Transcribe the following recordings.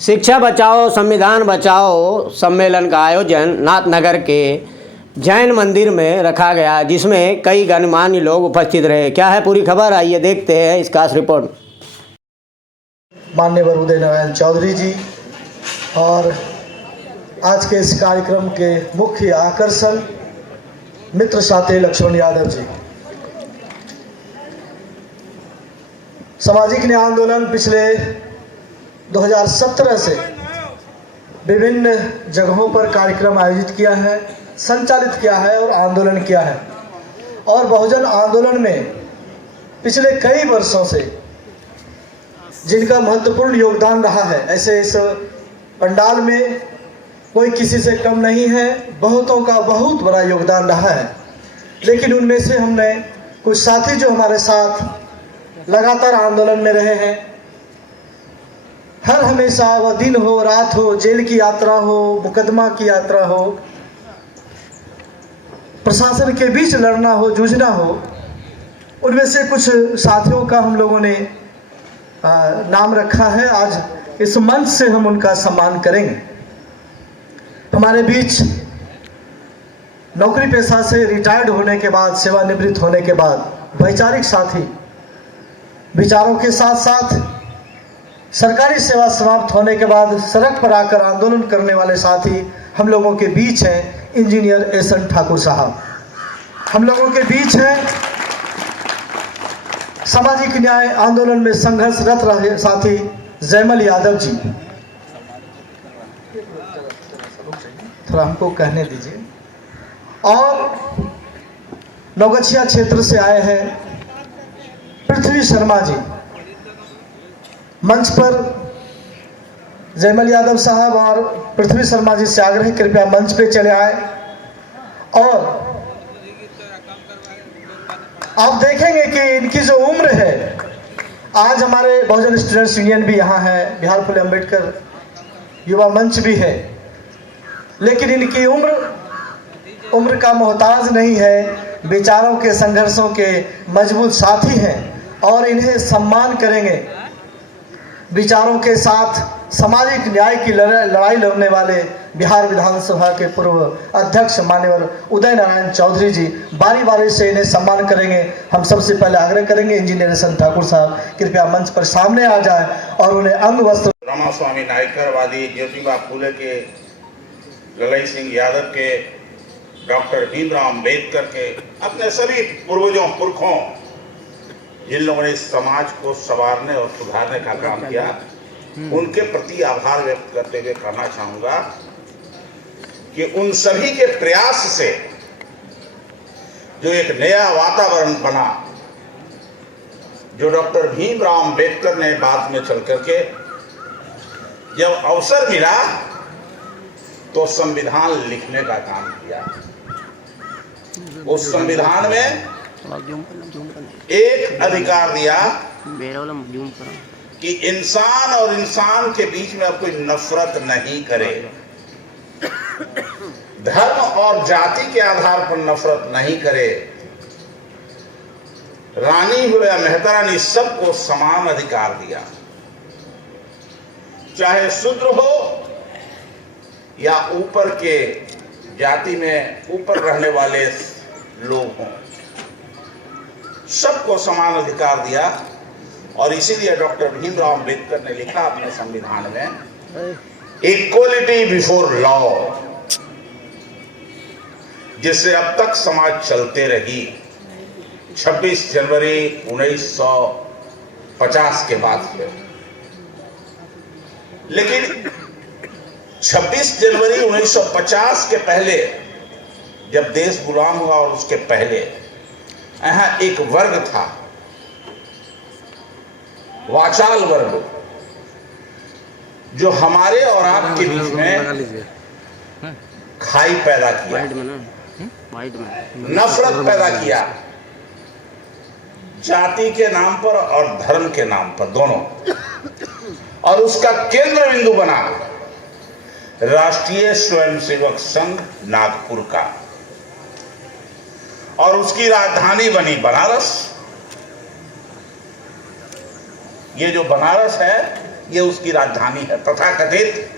शिक्षा बचाओ संविधान बचाओ सम्मेलन का आयोजन नाथनगर के जैन मंदिर में रखा गया, जिसमें कई गणमान्य लोग उपस्थित रहे। क्या है पूरी खबर, आइए देखते हैं इस खास रिपोर्ट। माननीय उदय नारायण चौधरी जी और आज के इस कार्यक्रम के मुख्य आकर्षण मित्र साथी लक्ष्मण यादव जी। सामाजिक न्याय आंदोलन पिछले 2017 से विभिन्न जगहों पर कार्यक्रम आयोजित किया है, संचालित किया है और आंदोलन किया है। और बहुजन आंदोलन में पिछले कई वर्षों से जिनका महत्वपूर्ण योगदान रहा है, ऐसे इस पंडाल में कोई किसी से कम नहीं है, बहुतों का बहुत बड़ा योगदान रहा है। लेकिन उनमें से हमने कुछ साथी जो हमारे साथ लगातार आंदोलन में रहे हैं, हर हमेशा वह दिन हो रात हो, जेल की यात्रा हो, मुकदमा की यात्रा हो, प्रशासन के बीच लड़ना हो, जूझना हो, उनमें से कुछ साथियों का हम लोगों ने नाम रखा है। आज इस मंच से हम उनका सम्मान करेंगे। हमारे बीच नौकरी पेशा से रिटायर्ड होने के बाद, सेवानिवृत्त होने के बाद वैचारिक साथी, विचारों के साथ साथ सरकारी सेवा समाप्त होने के बाद सड़क पर आकर आंदोलन करने वाले साथी हम लोगों के बीच हैं। इंजीनियर एसन ठाकुर साहब हम लोगों के बीच हैं। सामाजिक न्याय आंदोलन में संघर्षरत रहे साथी जयमल यादव जी, थोड़ा हमको कहने दीजिए। और नौगछिया क्षेत्र से आए हैं पृथ्वी शर्मा जी। मंच पर जयमल यादव साहब और पृथ्वी शर्मा जी से आग्रह कृपया मंच पे चले आए। और आप देखेंगे कि इनकी जो उम्र है, आज हमारे बहुजन स्टूडेंट्स यूनियन भी यहाँ है, बिहार फुले अम्बेडकर युवा मंच भी है, लेकिन इनकी उम्र का मोहताज नहीं है, विचारों के संघर्षों के मजबूत साथी हैं और इन्हें सम्मान करेंगे। विचारों के साथ सामाजिक न्याय की लड़ाई लड़ने वाले बिहार विधानसभा के पूर्व अध्यक्ष माननीय उदय नारायण चौधरी जी, बारी बारी से इन्हें सम्मान करेंगे। हम सबसे पहले आग्रह करेंगे इंजीनियर एसन ठाकुर साहब कृपया मंच पर सामने आ जाए और उन्हें अंग वस्त्र। रामास्वामी नायकरवादी, ज्योतिबा फूले के, ललई सिंह यादव के, डॉक्टर भीमराव अम्बेडकर के, अपने सभी पूर्वजों पुरखों जिन लोगों ने समाज को संवारने और सुधारने का काम किया, उनके प्रति आभार व्यक्त करते हुए कहना चाहूंगा कि उन सभी के प्रयास से जो एक नया वातावरण बना, जो डॉक्टर भीमराव अम्बेडकर ने बाद में चल करके जब अवसर मिला तो संविधान लिखने का काम किया। उस संविधान में एक अधिकार दिया कि इंसान और इंसान के बीच में अब कोई नफरत नहीं करे, धर्म और जाति के आधार पर नफरत नहीं करे, रानी हो या मेहता रानी सबको समान अधिकार दिया, चाहे शूद्र हो या ऊपर के जाति में ऊपर रहने वाले लोग हों, सबको समान अधिकार दिया। और इसीलिए डॉक्टर भीमराव अम्बेडकर ने लिखा अपने संविधान में इक्वलिटी बिफोर लॉ, जिससे अब तक समाज चलते रही 26 जनवरी 1950 के बाद से। लेकिन 26 जनवरी 1950 के पहले, जब देश गुलाम हुआ, और उसके पहले यहाँ एक वर्ग था, वाचाल वर्ग, जो हमारे और आपके बीच में खाई पैदा किया, नफरत पैदा किया, जाति के नाम पर और धर्म के नाम पर दोनों। और उसका केंद्र बिंदु बना राष्ट्रीय स्वयंसेवक संघ नागपुर का, और उसकी राजधानी बनी बनारस। ये जो बनारस है ये उसकी राजधानी है, तथाकथित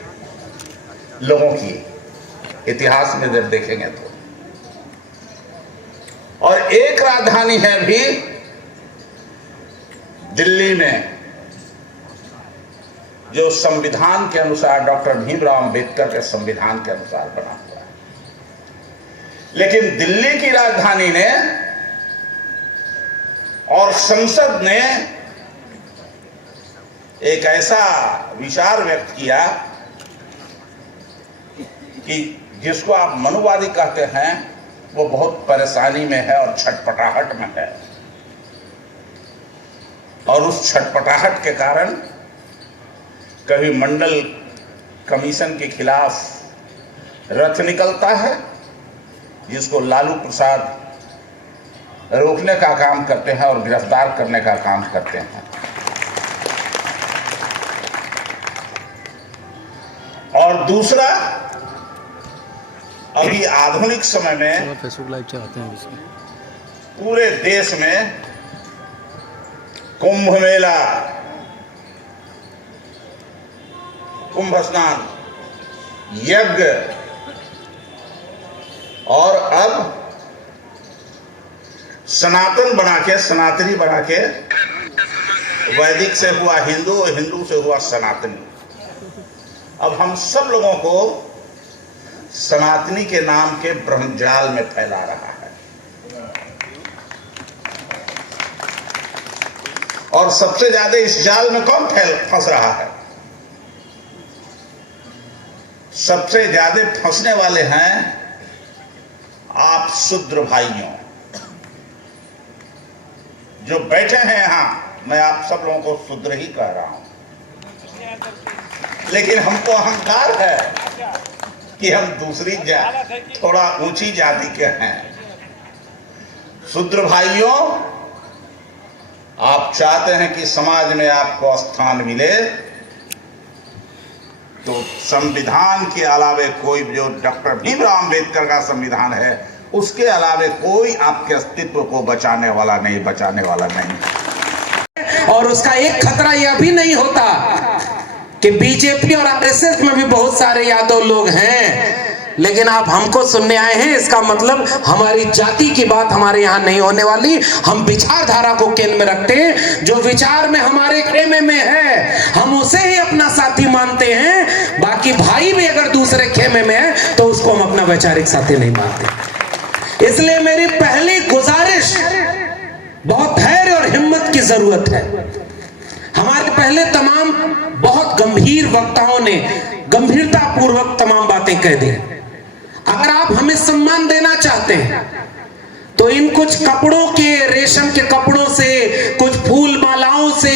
लोगों की, इतिहास में जब देखेंगे तो। और एक राजधानी है भी दिल्ली में, जो संविधान के अनुसार, डॉक्टर भीमराव अंबेडकर के संविधान के अनुसार बना हुआ है। लेकिन दिल्ली की राजधानी ने और संसद ने एक ऐसा विचार व्यक्त किया कि जिसको आप मनुवादी कहते हैं, वो बहुत परेशानी में है और छटपटाहट में है। और उस छटपटाहट के कारण कभी मंडल कमीशन के खिलाफ रथ निकलता है, जिसको लालू प्रसाद रोकने का काम करते हैं और गिरफ्तार करने का काम करते हैं। और दूसरा, अभी आधुनिक समय में फेसबुक लाइव चाहते हैं इसमें पूरे देश में कुंभ मेला, कुंभ स्नान, यज्ञ और अब सनातन बना के, सनातनी बना के, वैदिक से हुआ हिंदू और हिंदू से हुआ सनातनी। अब हम सब लोगों को सनातनी के नाम के ब्रह्मजाल में फैला रहा है। और सबसे ज्यादा इस जाल में कौन फंस रहा है? सबसे ज्यादा फंसने वाले हैं आप शूद्र भाइयों जो बैठे हैं यहां। मैं आप सब लोगों को शूद्र ही कह रहा हूं, लेकिन हमको अहंकार है कि हम दूसरी थोड़ा ऊंची जाति के हैं। शूद्र भाइयों, आप चाहते हैं कि समाज में आपको स्थान मिले, तो संविधान के अलावे कोई, जो डॉक्टर भीमराव अंबेडकर का संविधान है, उसके अलावे कोई आपके अस्तित्व को बचाने वाला नहीं, बचाने वाला नहीं। और उसका एक खतरा यह भी नहीं होता कि बीजेपी और आरएसएस में भी बहुत सारे यादव लोग हैं, लेकिन आप हमको सुनने आए हैं, इसका मतलब हमारी जाति की बात हमारे यहाँ नहीं होने वाली। हम विचारधारा को केंद्र में रखते हैं। जो विचार में हमारे खेमे में है, हम उसे ही अपना साथी मानते हैं। बाकी भाई भी अगर दूसरे खेमे में है तो उसको हम अपना वैचारिक साथी नहीं मानते। इसलिए मेरी पहली गुजारिश, बहुत धैर्य और हिम्मत की जरूरत है। हमारे पहले तमाम बहुत गंभीर वक्ताओं ने गंभीरता पूर्वक तमाम बातें कह दी। अगर आप हमें सम्मान देना चाहते हैं तो इन कुछ कपड़ों के, रेशम के कपड़ों से, कुछ फूल मालाओं से,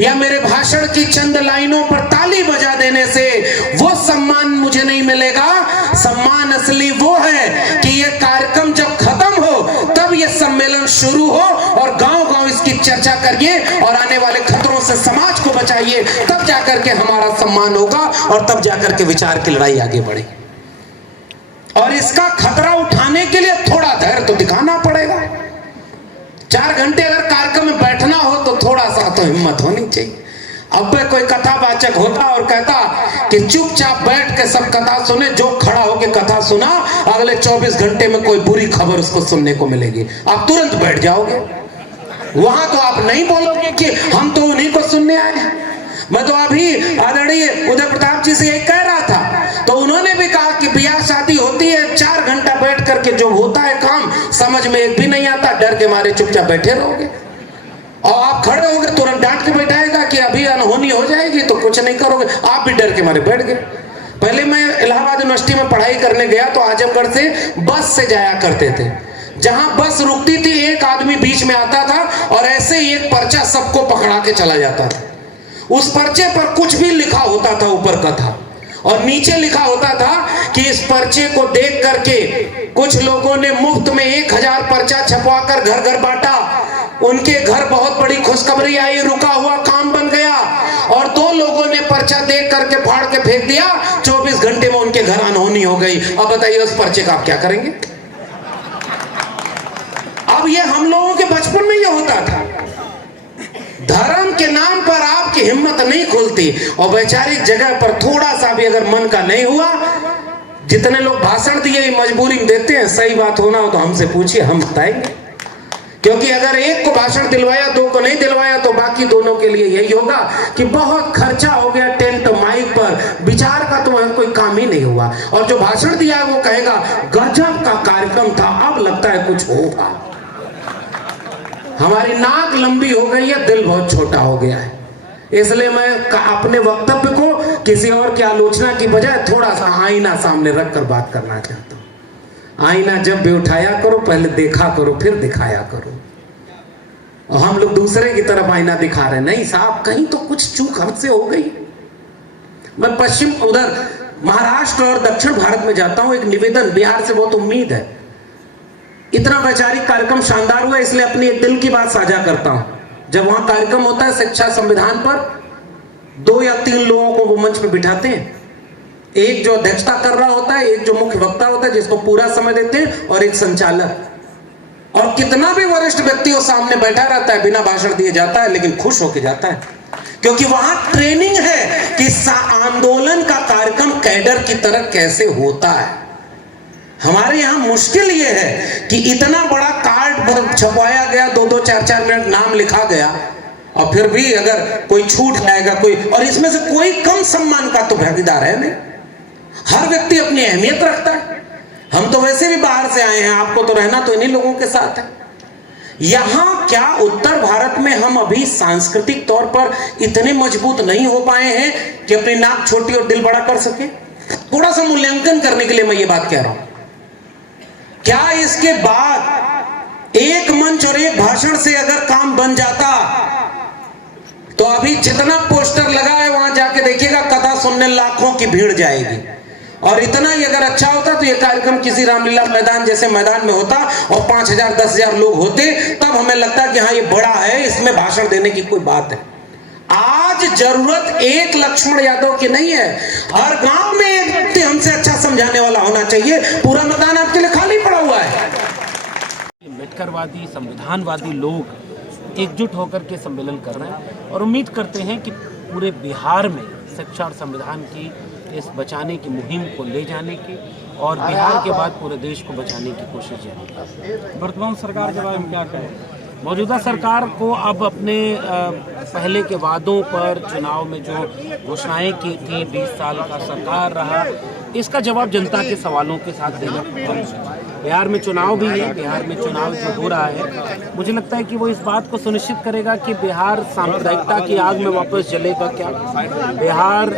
या मेरे भाषण की चंद लाइनों पर ताली बजा देने से वो सम्मान मुझे नहीं मिलेगा। सम्मान असली वो है कि ये कार्यक्रम जब खत्म हो तब ये सम्मेलन शुरू हो और गांव-गांव इसकी चर्चा करिए और आने वाले खतरों से समाज को बचाइए। तब जाकर के हमारा सम्मान होगा और तब जाकर के विचार की लड़ाई आगे बढ़े। और इसका खतरा उठाने के लिए थोड़ा धैर्य तो दिखाना पड़ेगा। 4 घंटे अगर कार्यक्रम में बैठना हो तो थोड़ा सा तो हिम्मत होनी चाहिए। अब कोई कथावाचक होता और कहता कि चुपचाप बैठ के सब कथा सुने, जो खड़ा होकर कथा सुना अगले 24 घंटे में कोई बुरी खबर उसको सुनने को मिलेगी, आप तुरंत बैठ जाओगे। वहां तो आप नहीं बोलोगे कि हम तो उन्हीं को सुनने आए हैं। मैं तो अभी आदरणीय उदय प्रताप जी से यही कह रहा था, तो उन्होंने भी कहा कि ब्याह शादी होती है, 4 घंटा बैठ करके जो होता है काम समझ में एक भी नहीं आता, डर के मारे चुपचाप बैठे रहोगे और आप खड़े होगे तुरंत डांट के बैठाएगा कि अभी अनहोनी हो जाएगी तो कुछ नहीं करोगे, आप भी डर के मारे बैठ गए। पहले मैं इलाहाबाद यूनिवर्सिटी में पढ़ाई करने गया तो आजमगढ़ से बस से जाया करते थे। जहां बस रुकती थी एक आदमी बीच में आता था और ऐसे ही एक पर्चा सबको पकड़ा के चला जाता था। उस पर्चे पर कुछ भी लिखा होता था ऊपर कथा, और नीचे लिखा होता था कि इस पर्चे को देख करके कुछ लोगों ने मुफ्त में 1000 पर्चा छपवा कर घर घर बांटा। उनके घर बहुत बड़ी खुशखबरी आई, रुका हुआ काम बन गया। और 2 लोगों ने पर्चा देख करके फाड़ के फेंक दिया, 24 घंटे में उनके घर अनहोनी हो गई। अब बताइए उस पर्चे का आप क्या करेंगे? अब ये हम लोगों के बचपन में ये होता था। धर्म के नाम पर आपकी हिम्मत नहीं खुलती और वैचारिक जगह पर थोड़ा सा भी अगर मन का नहीं हुआ, जितने लोग भाषण दिए मजबूरी में देते हैं, सही बात होना हो तो हमसे पूछिए, हम बताएंगे। क्योंकि अगर एक को भाषण दिलवाया, दो को नहीं दिलवाया, तो बाकी दोनों के लिए यही होगा कि बहुत खर्चा हो गया टेंट माइक पर, विचार का तो वहां कोई काम ही नहीं हुआ। और जो भाषण दिया वो कहेगा गजब का कार्यक्रम था, अब लगता है कुछ होगा। हमारी नाक लंबी हो गई है, दिल बहुत छोटा हो गया है। इसलिए मैं अपने वक्तव्य को किसी और की आलोचना की बजाय थोड़ा सा आईना सामने रखकर बात करना चाहता हूं। आईना जब भी उठाया करो, पहले देखा करो, फिर दिखाया करो। और हम लोग दूसरे की तरफ आईना दिखा रहे, नहीं साहब, कहीं तो कुछ चूक हमसे हो गई। मैं पश्चिम उधर महाराष्ट्र और दक्षिण भारत में जाता हूं, एक निवेदन, बिहार से बहुत उम्मीद है। इतना वैचारिक कार्यक्रम शानदार हुआ, इसलिए अपनी एक दिल की बात साझा करता हूं। जब वहां कार्यक्रम होता है शिक्षा संविधान पर, 2 या 3 लोगों को वो मंच पे बिठाते हैं। एक जो अध्यक्षता कर रहा होता है, एक जो मुख्य वक्ता होता है जिसको पूरा समय देते हैं, और एक संचालक। और कितना भी वरिष्ठ व्यक्ति वो सामने बैठा रहता है, बिना भाषण दिए जाता है, लेकिन खुश होकर जाता है, क्योंकि वहां ट्रेनिंग है कि आंदोलन का कार्यक्रम कैडर की तरह कैसे होता है। हमारे यहां मुश्किल ये है कि इतना बड़ा कार्ड छपवाया गया, 2-2, 4-4 मिनट नाम लिखा गया, और फिर भी अगर कोई छूट जाएगा कोई, और इसमें से कोई कम सम्मान का तो भागीदार है नहीं। हर व्यक्ति अपनी अहमियत रखता है। हम तो वैसे भी बाहर से आए हैं, आपको तो रहना तो इन्हीं लोगों के साथ है। यहां क्या उत्तर भारत में हम अभी सांस्कृतिक तौर पर इतने मजबूत नहीं हो पाए हैं कि अपनी नाक छोटी और दिल बड़ा कर सके? थोड़ा सा मूल्यांकन करने के लिए मैं ये बात कह रहा हूं। क्या इसके बाद एक मंच और एक भाषण से अगर काम बन जाता, तो अभी जितना पोस्टर लगा है वहां जाके देखिएगा, कथा सुनने लाखों की भीड़ जाएगी। और इतना ही अगर अच्छा होता तो ये कार्यक्रम किसी रामलीला मैदान जैसे मैदान में होता और 5000 10,000 लोग होते, तब हमें लगता कि हाँ ये बड़ा है, इसमें भाषण देने की कोई बात है। आज जरूरत एक लक्ष्मण यादव की नहीं है, हर गांव में एक व्यक्ति हमसे अच्छा समझाने वाला होना चाहिए। पूरा मैदान आपके लिए खाली पड़ा हुआ है। अम्बेडकरवादी, संविधानवादी लोग एकजुट होकर के सम्मेलन कर रहे हैं और उम्मीद करते हैं कि पूरे बिहार में शिक्षा और संविधान की इस बचाने की मुहिम को ले जाने की और बिहार के बाद पूरे देश को बचाने की कोशिश जारी। वर्तमान सरकार के बारे में क्या कहें? मौजूदा सरकार को अब अपने पहले के वादों पर, चुनाव में जो घोषणाएं की थी, 20 साल का सरकार रहा, इसका जवाब जनता के सवालों के साथ देना पड़ेगा। बिहार में चुनाव भी है, बिहार में चुनाव जो हो रहा है, मुझे लगता है कि वो इस बात को सुनिश्चित करेगा कि बिहार सांप्रदायिकता की आग में वापस जलेगा क्या, बिहार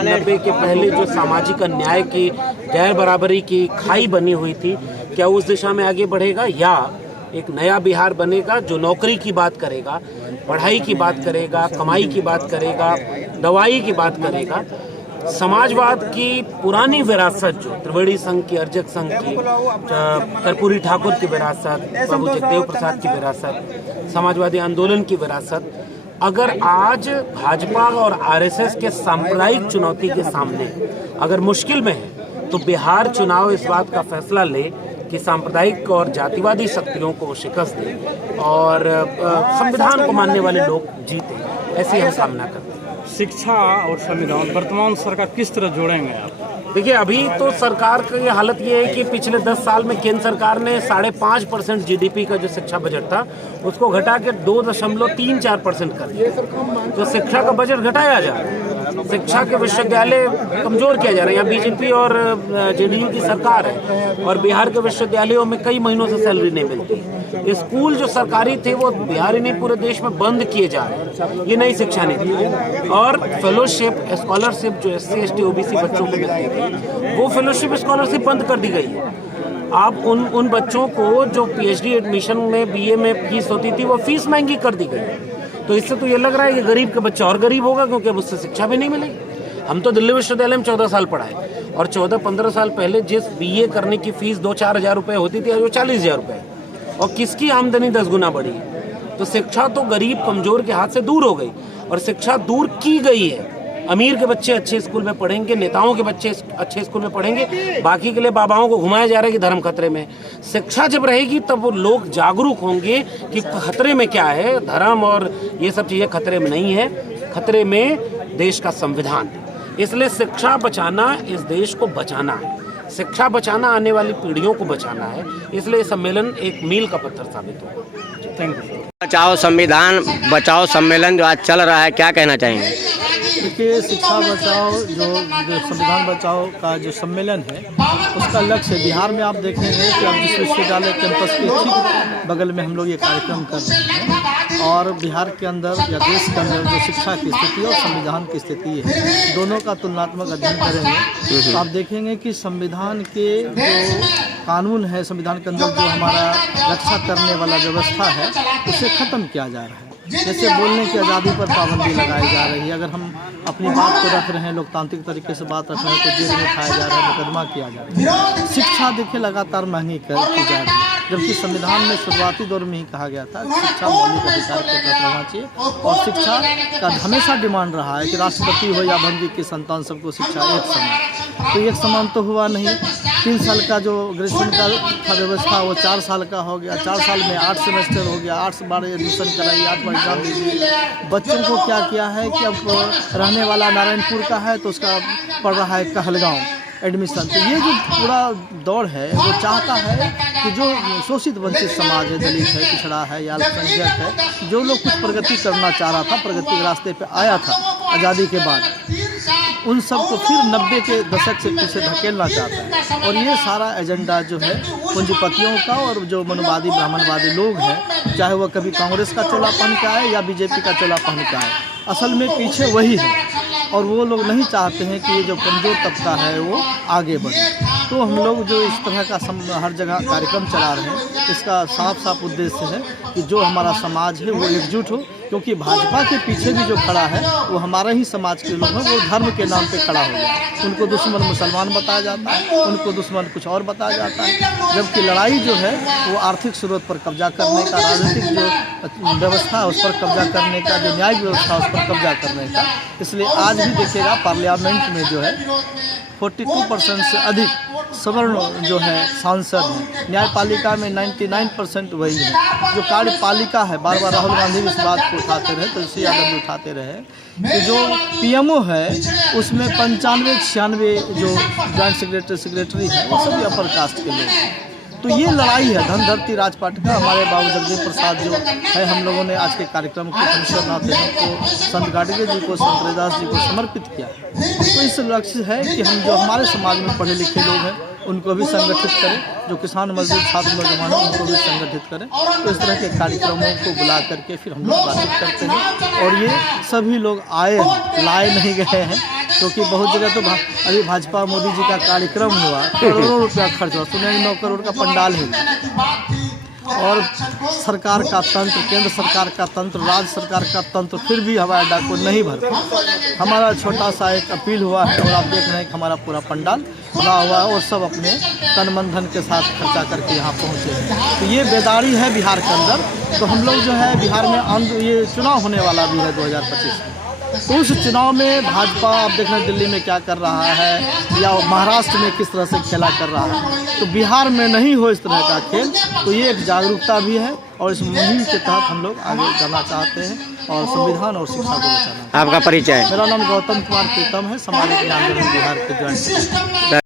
90 के पहले जो सामाजिक अन्याय की, गैर बराबरी की खाई बनी हुई थी, क्या उस दिशा में आगे बढ़ेगा, या एक नया बिहार बनेगा जो नौकरी की बात करेगा, पढ़ाई की बात करेगा, कमाई की बात करेगा, दवाई की बात करेगा। समाजवाद की पुरानी विरासत, जो त्रिवेणी संघ की, अर्जक संघ की, कर्पूरी ठाकुर की विरासत, प्रभु जगदेव प्रसाद की विरासत, समाजवादी आंदोलन की विरासत, अगर आज भाजपा और आरएसएस के सांप्रदायिक चुनौती के सामने अगर मुश्किल में है, तो बिहार चुनाव इस बात का फैसला ले कि सांप्रदायिक और जातिवादी शक्तियों को शिकस्त दे और संविधान को मानने वाले लोग जीते, ऐसी हम कामना करते हैं। शिक्षा और संविधान वर्तमान सरकार किस तरह जोड़ेंगे आप? देखिए, अभी तो सरकार की हालत ये है कि पिछले 10 साल में केंद्र सरकार ने 5.5% GDP का जो शिक्षा बजट था उसको घटा के 2.34% कर दिया। तो शिक्षा का बजट घटाया जा रहा है, शिक्षा के विश्वविद्यालय कमजोर किया जा रहा है। यहाँ बीजेपी और जेडीयू की सरकार है और बिहार के विश्वविद्यालयों में कई महीनों से सैलरी नहीं मिलती। स्कूल जो सरकारी थे वो बिहार ही नहीं पूरे देश में बंद किए जा रहे हैं, ये नई शिक्षा नीति। और फेलोशिप, स्कॉलरशिप जो SC ST OBC बच्चों को मिलती थी, वो फेलोशिप स्कॉलरशिप बंद कर दी गई है। आप उन बच्चों को जो PhD एडमिशन में, BA में फीस होती थी, वो फीस महंगी कर दी गई। तो इससे तो ये लग रहा है कि गरीब का बच्चा और गरीब होगा, क्योंकि अब उससे शिक्षा भी नहीं मिलेगी। हम तो दिल्ली विश्वविद्यालय में 14 साल पढ़ाए, और 14-15 साल पहले जिस BA करने की फीस 2-4 हज़ार रुपये होती थी, आज वो 40,000 रुपये, और किसकी आमदनी 10 गुना बढ़ी है। तो शिक्षा तो गरीब कमजोर के हाथ से दूर हो गई, और शिक्षा दूर की गई है। अमीर के बच्चे अच्छे स्कूल में पढ़ेंगे, नेताओं के बच्चे अच्छे स्कूल में पढ़ेंगे, बाकी के लिए बाबाओं को घुमाया जा रहा है कि धर्म खतरे में। शिक्षा जब रहेगी तब वो लोग जागरूक होंगे कि खतरे में क्या है, धर्म और ये सब चीज़ें खतरे में नहीं है, खतरे में देश का संविधान। इसलिए शिक्षा बचाना इस देश को बचाना है, शिक्षा बचाना आने वाली पीढ़ियों को बचाना है। इसलिए सम्मेलन एक मील का पत्थर साबित होगा। Thank you. बचाओ संविधान बचाओ सम्मेलन जो आज चल रहा है, क्या कहना चाहेंगे? देखिए, शिक्षा बचाओ जो संविधान बचाओ का जो सम्मेलन है उसका लक्ष्य बिहार में आप देखेंगे कि अब जिस विश्वविद्यालय कैंपस के ठीक बगल में हम लोग ये कार्यक्रम कर रहे हैं और बिहार के अंदर या देश के अंदर जो शिक्षा की स्थिति और संविधान की स्थिति है दोनों का तुलनात्मक अध्ययन करेंगे तो आप देखेंगे कि संविधान के जो कानून है, संविधान के अंदर जो हमारा रक्षा करने वाला व्यवस्था है उसे ख़त्म किया जा रहा है। जैसे बोलने की आज़ादी पर पाबंदी लगाई जा रही है, अगर हम अपनी बात को रख रहे हैं, लोकतांत्रिक तरीके से बात रख रहे हैं तो जेल में उठाया जा रहा है, मुकदमा किया जा रहा है। शिक्षा देखिए लगातार महंगी की जा रही है, जबकि संविधान में शुरुआती दौर में ही कहा गया था कि शिक्षा मौलिक अधिकार के तहत रहना चाहिए और शिक्षा का हमेशा डिमांड रहा है कि राष्ट्रपति हो या भंगी की संतान सबको शिक्षा एक समान। तो एक समान तो हुआ नहीं, 3 साल का जो ग्रेजुएशन का व्यवस्था वो 4 साल का हो गया, 4 साल में 8 सेमेस्टर हो गया, 8 बार एडमिशन कराइए, 8 बार एग्जाम दीजिए। बच्चों को क्या किया है कि अब रहने वाला नारायणपुर का है तो उसका पढ़ रहा है कहलगांव एडमिशन। तो ये जो पूरा दौर है वो चाहता है कि जो शोषित वंचित समाज है, दलित है, पिछड़ा है या अल्पसंख्यक है, जो लोग कुछ प्रगति करना चाह रहा था, प्रगति के रास्ते पे आया था आज़ादी के बाद, उन सबको फिर 90 के दशक से पीछे धकेलना चाहता है। और ये सारा एजेंडा जो है पूंजीपतियों का और जो मनोवादी ब्राह्मणवादी लोग हैं, चाहे वह कभी कांग्रेस का चोला पहन के आए या बीजेपी का चोला पहन के आए, असल में पीछे वही है। और वो लोग नहीं चाहते हैं कि ये जो कमज़ोर तबका है वो आगे बढ़े। तो हम लोग जो इस तरह का हर जगह कार्यक्रम चला रहे हैं, इसका साफ साफ उद्देश्य है कि जो हमारा समाज है वो एकजुट हो, क्योंकि भाजपा के पीछे भी जो खड़ा है वो हमारे ही समाज के लोग हैं, वो धर्म के नाम पे खड़ा हो गया। उनको दुश्मन मुसलमान बताया जाता है, उनको दुश्मन कुछ और बताया जाता है, जबकि लड़ाई जो है वो आर्थिक स्रोत पर कब्जा करने का, राजनीतिक जो व्यवस्था है उस पर कब्जा करने का, जो न्यायिक व्यवस्था है उस पर कब्जा करने का। इसलिए आज भी देखिएगा पार्लियामेंट में जो है 42% से अधिक सवर्ण जो है सांसद हैं, न्यायपालिका में 99% वही है। जो कार्यपालिका है, बार बार राहुल गांधी भी इस बात को उठाते रहे, तुलसी यादव भी उठाते रहे कि जो पीएमओ है उसमें 95-96 जो जॉइंट सेक्रेटरी है वो सभी अपर कास्ट के लोग हैं। तो ये लड़ाई है धनधरती राजपाट का। हमारे बाबू जगदेव प्रसाद जो है, हम लोगों ने आज के कार्यक्रम को कमिश्नर नाते को संत गाडगे जी को, संत रविदास जी को समर्पित किया। तो इस लक्ष्य है कि हम जो हमारे समाज में पढ़े लिखे लोग हैं उनको भी संगठित करें, जो किसान मजदूर छात्र नौजवान हैं उनको भी संगठित करें। तो इस तरह के कार्यक्रमों को बुला करके फिर हम लोग बातचीत करते हैं और ये सभी लोग आए हैं, लाए नहीं गए हैं, क्योंकि बहुत जगह तो अभी भाजपा मोदी जी का कार्यक्रम हुआ, करोड़ों रुपया खर्च हुआ, सुने 9 करोड़ का पंडाल है। और सरकार का तंत्र, केंद्र सरकार का तंत्र, राज्य सरकार का तंत्र फिर भी हवाई अड्डा को नहीं भरता। हमारा छोटा सा एक अपील हुआ है और आप देख रहे हैं कि हमारा पूरा पंडाल भरा हुआ है और सब अपने तन मन धन के साथ खर्चा करके यहाँ पहुँचे हैं। तो ये बेदारी है बिहार के अंदर। तो हम लोग जो है बिहार में ये चुनाव होने वाला भी है 2025 में, तो उस चुनाव में भाजपा आप देख रहे हैं दिल्ली में क्या कर रहा है या महाराष्ट्र में किस तरह से खेला कर रहा है। तो बिहार में नहीं हो इस तरह का खेल, तो ये एक जागरूकता भी है और इस मुहिम के तहत हम लोग आगे जाना चाहते हैं और संविधान और शिक्षा को बचाना। आपका परिचय? मेरा नाम गौतम कुमार प्रीतम है, सामाजिक न्याय बिहार के ज्वाइंट।